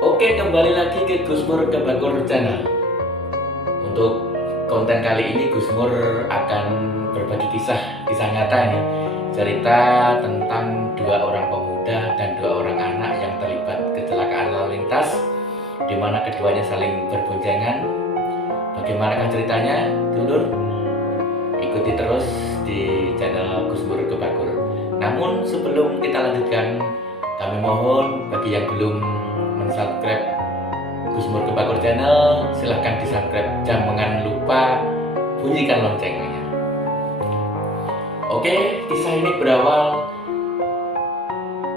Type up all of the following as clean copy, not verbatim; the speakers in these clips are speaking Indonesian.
Oke, kembali lagi ke Gusmur Kebakur Channel. Untuk konten kali ini Gusmur akan berbagi kisah nyata ini. Cerita tentang dua orang pemuda dan dua orang anak yang terlibat kecelakaan lalu lintas, di mana keduanya saling berboncengan. Bagaimanakah ceritanya, Dulur? Ikuti terus di channel Gusmur Kebakur. Namun sebelum kita lanjutkan, kami mohon bagi yang belum subscribe Gusmur Kebakur Channel, silahkan di subscribe, jangan lupa bunyikan loncengnya. Oke, kisah ini berawal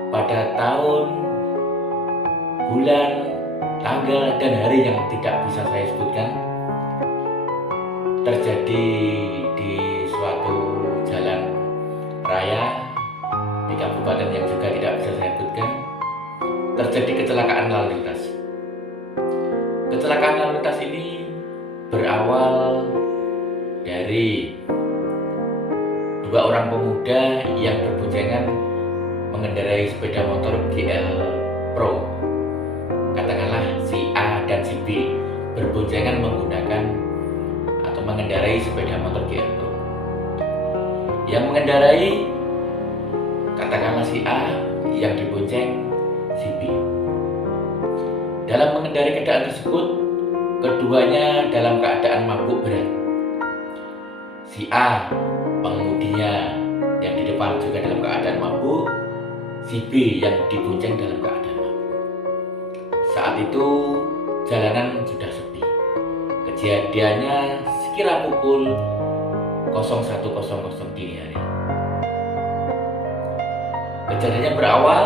pada tahun, bulan, tanggal, dan hari yang tidak bisa saya sebutkan. Terjadi di suatu jalan raya di kabupaten yang juga tidak bisa saya sebutkan. Terjadi kecelakaan lalu lintas. Kecelakaan lalu lintas ini berawal dari dua orang pemuda yang berboncengan mengendarai sepeda motor GL Pro. Katakanlah si A dan si B berboncengan menggunakan atau mengendarai sepeda motor GL Pro. Yang mengendarai katakanlah si A, yang dibonceng si B. Dalam mengendarai kendaraan tersebut, keduanya dalam keadaan mabuk berat. Si A, pengemudinya yang di depan juga dalam keadaan mabuk, si B yang dibonceng dalam keadaan mabuk. Saat itu jalanan sudah sepi. Kejadiannya sekira pukul 01.00 dini hari. Kejadiannya berawal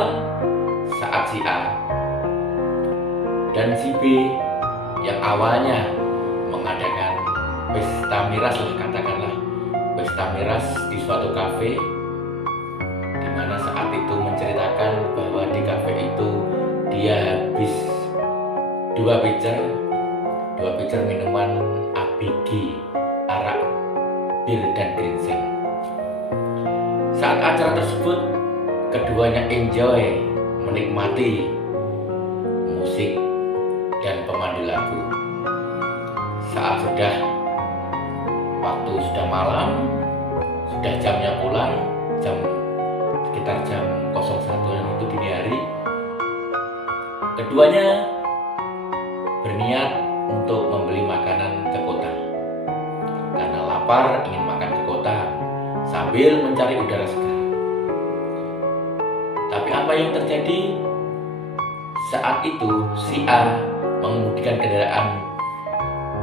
saat si A dan si B yang awalnya mengadakan pesta miras pesta miras di suatu kafe, di mana saat itu menceritakan bahwa di kafe itu dia habis dua pitcher minuman ABG, arak, bir, dan ginseng. Saat acara tersebut, keduanya enjoy menikmati musik dan pemandu lagu. Saat waktu sudah malam, sudah jamnya pulang, sekitar jam 01 itu dini hari, keduanya berniat untuk membeli makanan ke kota karena lapar, ingin makan ke kota sambil mencari udara segar. Tapi apa yang terjadi? Saat itu si A mengemudikan kendaraan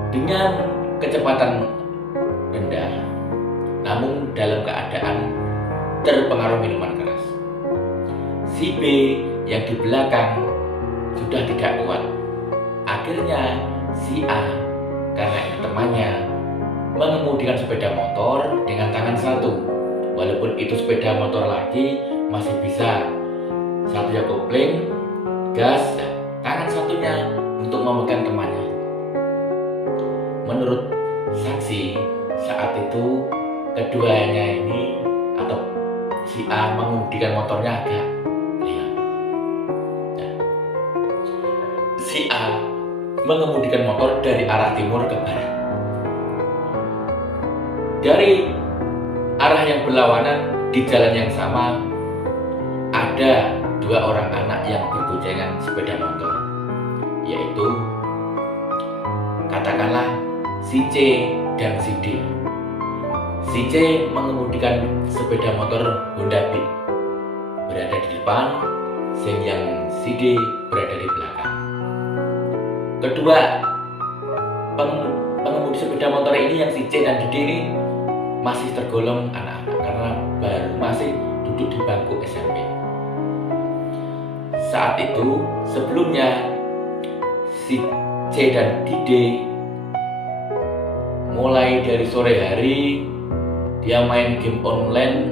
dengan kecepatan rendah, namun dalam keadaan terpengaruh minuman keras. Si B yang di belakang sudah tidak kuat. Akhirnya si A, karena ini temannya, mengemudikan sepeda motor dengan tangan satu. Walaupun itu sepeda motor lagi, masih bisa satunya kopling, gas, tangan satunya untuk memegang temannya. Menurut saksi, saat itu keduanya ini atau si A mengemudikan motornya agak lihat. Si A mengemudikan motor dari arah timur ke barat. Dari arah yang berlawanan di jalan yang sama ada dua orang anak yang berboncengan sepeda motor, yaitu katakanlah si C dan si D. Si C mengemudikan sepeda motor Honda Beat berada di depan, yang si D berada di belakang. Kedua pengemudi sepeda motor ini, yang si C dan si D ini, masih tergolong anak-anak karena baru masih duduk di bangku SMP. Saat itu sebelumnya si C dan D mulai dari sore hari dia main game online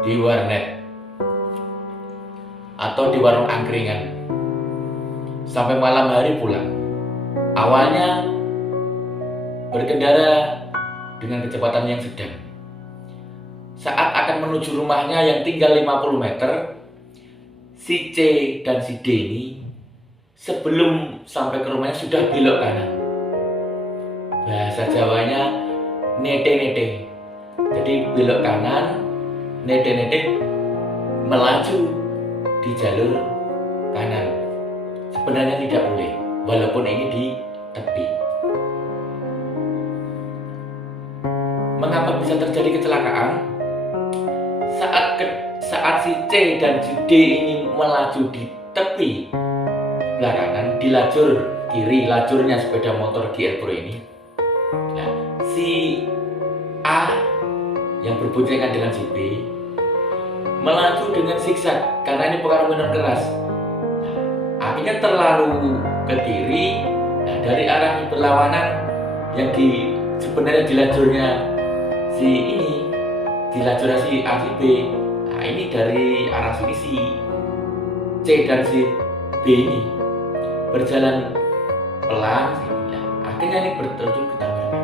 di warnet atau di warung angkringan sampai malam hari pulang. Awalnya berkendara dengan kecepatan yang sedang. Saat akan menuju rumahnya yang tinggal 50 meter, si C dan si D ini sebelum sampai ke rumahnya sudah belok kanan. Bahasa Jawanya nete-nete. Jadi belok kanan, nete-nete, melaju di jalur kanan. Sebenarnya tidak boleh, walaupun ini di tepi. Mengapa bisa terjadi kecelakaan? Saat si C dan si D ini melaju di tepi sebelah kanan, di lajur kiri, lajurnya sepeda motor GL Pro ini, nah, si A yang berboncengan dengan si B melaju dengan zigzag karena ini pengaruh minor keras. Akhirnya terlalu ke kiri. Nah, dari arah berlawanan yang sebenarnya di lajurnya si ini, di lajurnya si A si B. Nah, ini dari arah sini si C dan si B ini berjalan pelan. Nah, akhirnya ini berujung ke tabrakan.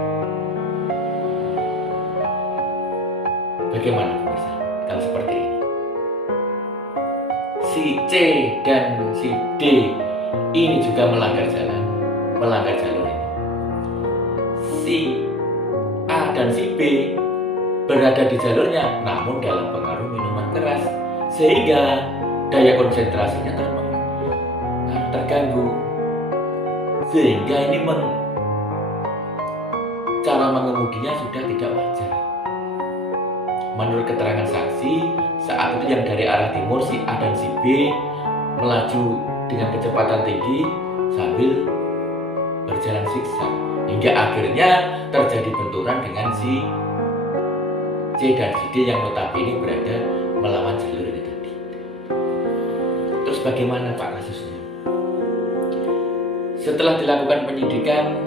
Bagaimana pemirsa kalau seperti ini? Si C dan si D ini juga melanggar jalur ini. Si A dan si B berada di jalurnya, namun dalam pengaruh minuman keras, sehingga daya konsentrasinya terganggu, sehingga ini cara mengemudinya sudah tidak wajar. Menurut keterangan saksi, saat itu yang dari arah timur si A dan si B melaju dengan kecepatan tinggi sambil berjalan zigzag, hingga akhirnya terjadi benturan dengan si C dan si D yang notabene berada melawan jalur ini tadi. Terus bagaimana Pak kasusnya? Setelah dilakukan penyidikan,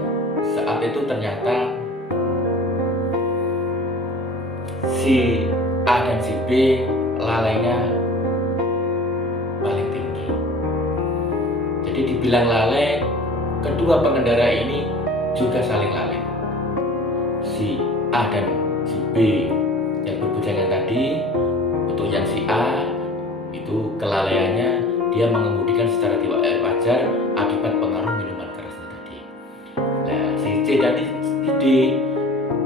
saat itu ternyata si A dan si B lalainya paling tinggi. Jadi dibilang lalai, kedua pengendara ini juga saling lalai. Si A dan si B yang berboncengan tadi, untuk yang si A itu kelalaiannya dia mengemudikan secara tidak wajar akibat pengaruh minuman kerasnya tadi. Nah, si C dan si D,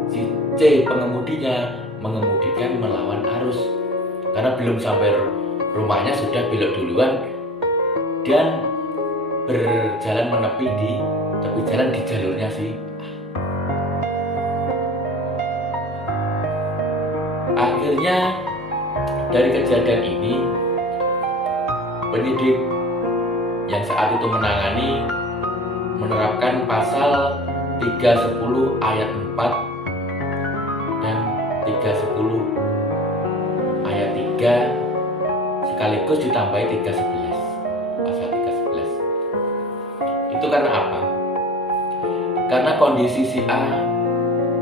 si C pengemudinya mengemudikan melawan arus karena belum sampai rumahnya sudah belok duluan dan berjalan menepi di tepi jalan di jalurnya si A. Akhirnya dari kejadian ini penyidik yang saat itu menangani menerapkan pasal 310 ayat 4 dan 310 ayat 3 sekaligus ditambahi 311, pasal 311. Itu karena apa? Karena kondisi si A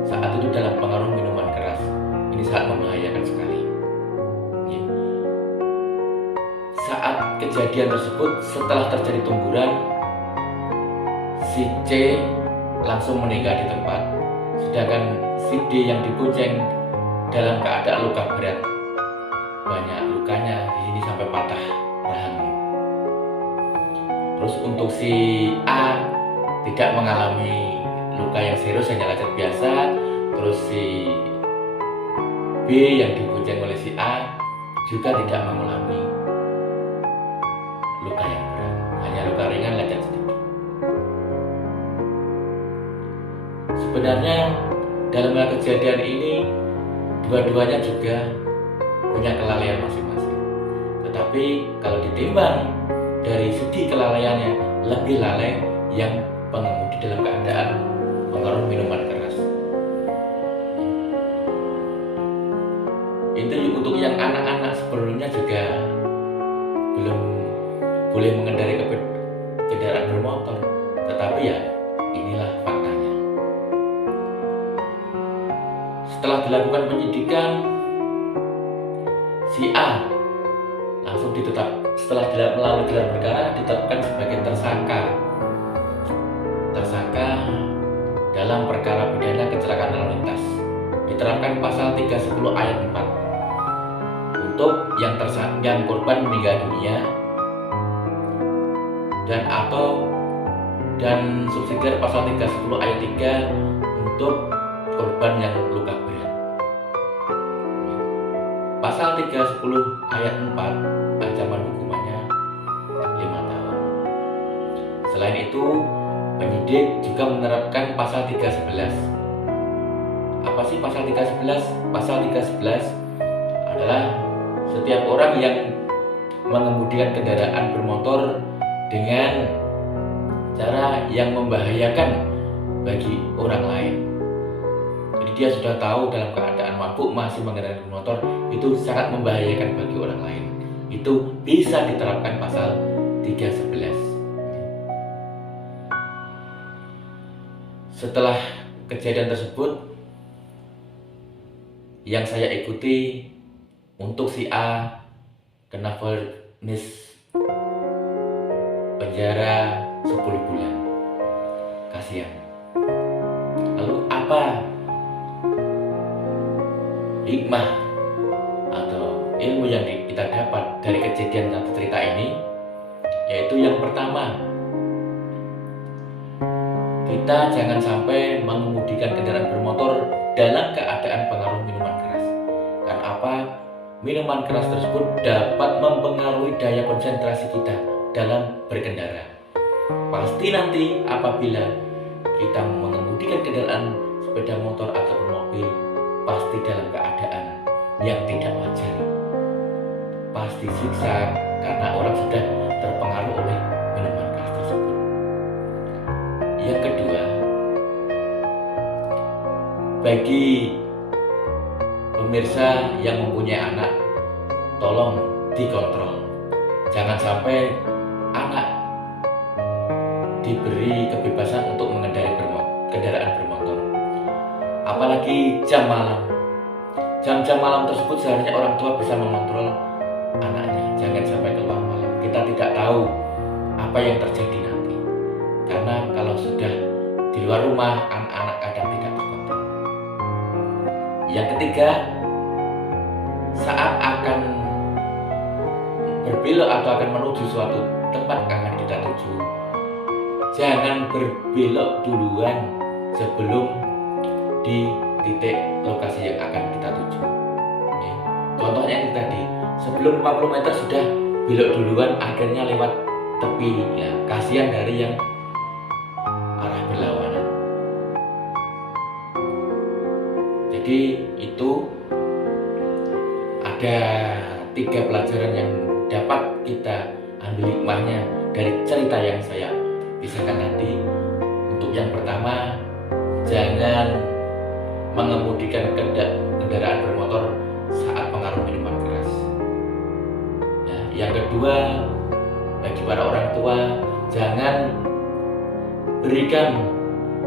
saat itu dalam pengaruh minuman keras. Ini sangat membahayakan sekali. Saat kejadian tersebut, setelah terjadi tumburan, si C langsung meninggal di tempat, sedangkan si D yang dibonceng dalam keadaan luka berat, banyak lukanya di sini sampai patah rahang. Terus untuk si A tidak mengalami luka yang serius, hanya lecet biasa. Terus si B yang dibonceng oleh si A juga tidak mengalami luka yang berat, hanya luka ringan, lecet sedikit. Sebenarnya dalam kejadian ini dua-duanya juga punya kelalaian masing-masing. Tetapi kalau ditimbang dari segi kelalaiannya, lebih lalai yang pengemudi dalam keadaan pengaruh minuman keras. Itu untuk yang anak-anak sebelumnya juga belum boleh mengendarai kendaraan bermotor. Tetapi ya inilah faktanya. Setelah dilakukan penyidikan, si A langsung setelah melalui gelar perkara ditetapkan sebagai tersangka dalam perkara pidana kecelakaan lalu lintas. Diterapkan pasal 310 ayat 4 untuk yang korban meninggal dunia dan subsidiar pasal 310 ayat 3 untuk korban yang luka berat. Pasal 310 ayat 4 ancaman hukumannya 5 tahun. Selain itu, penyidik juga menerapkan pasal 311. Apa sih pasal 311? Pasal 311 adalah setiap orang yang mengemudikan kendaraan bermotor dengan cara yang membahayakan bagi orang lain. Jadi dia sudah tahu dalam keadaan mabuk masih mengendarai motor, itu sangat membahayakan bagi orang lain. Itu bisa diterapkan pasal 311. Setelah kejadian tersebut yang saya ikuti, untuk si A kena vonis penjara 10 bulan. Kasihan. Lalu apa hikmah atau ilmu yang kita dapat dari kejadian atau cerita ini? Yaitu yang pertama, kita jangan sampai mengemudikan kendaraan bermotor dalam keadaan pengaruh minuman keras. Karena apa? Minuman keras tersebut dapat mempengaruhi daya konsentrasi kita dalam berkendara. Pasti nanti apabila kita mengemudikan kendaraan sepeda motor ataupun mobil, pasti dalam keadaan yang tidak wajar. Pasti siksa karena orang sudah terpengaruh oleh minuman keras tersebut. Yang kedua, bagi pemirsa yang mempunyai anak, tolong dikontrol. Jangan sampai anak diberi kebebasan untuk mengendarai kendaraan bermotor. Apalagi jam malam. Jam-jam malam tersebut seharusnya orang tua bisa mengontrol anaknya. Jangan sampai keluar malam. Kita tidak tahu apa yang terjadi nanti. Karena kalau sudah di luar rumah, anak-anak kadang tidak terkontrol. Yang ketiga, saat akan berbelok atau akan menuju suatu tempat akan kita tuju, jangan berbelok duluan sebelum di titik lokasi yang akan kita tuju. Contohnya ini tadi, sebelum 50 meter sudah belok duluan, akhirnya lewat tepi. Ya, kasihan dari yang arah berlawanan. Jadi itu ada 3 pelajaran yang dapat kita ambil hikmahnya dari cerita yang saya pisahkan tadi. Untuk yang pertama, jangan mengemudikan kendaraan bermotor saat pengaruh minuman keras. Ya, yang kedua, bagi para orang tua, jangan berikan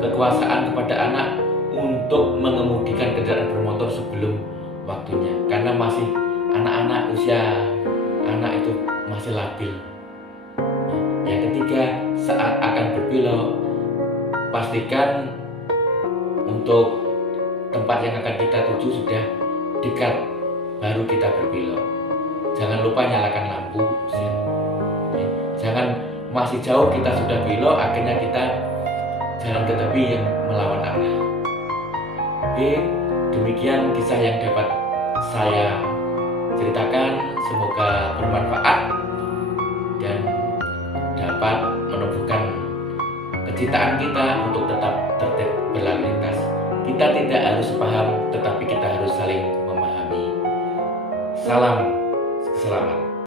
kekuasaan kepada anak untuk mengemudikan kendaraan bermotor sebelum waktunya, karena masih anak-anak, usia anak itu masih labil. Yang ketiga, saat akan berbelok, pastikan untuk tempat yang akan kita tuju sudah dekat, baru kita berbelok. Jangan lupa nyalakan lampu. Jangan masih jauh kita sudah belok, akhirnya kita jalan ke tepi yang melawan arah. Oke, demikian kisah yang dapat saya ceritakan. Semoga bermanfaat dan dapat menumbuhkan kecintaan kita untuk tetap tertib berlalu lintas. Kita tidak harus paham, tetapi kita harus saling memahami. Salam selamat.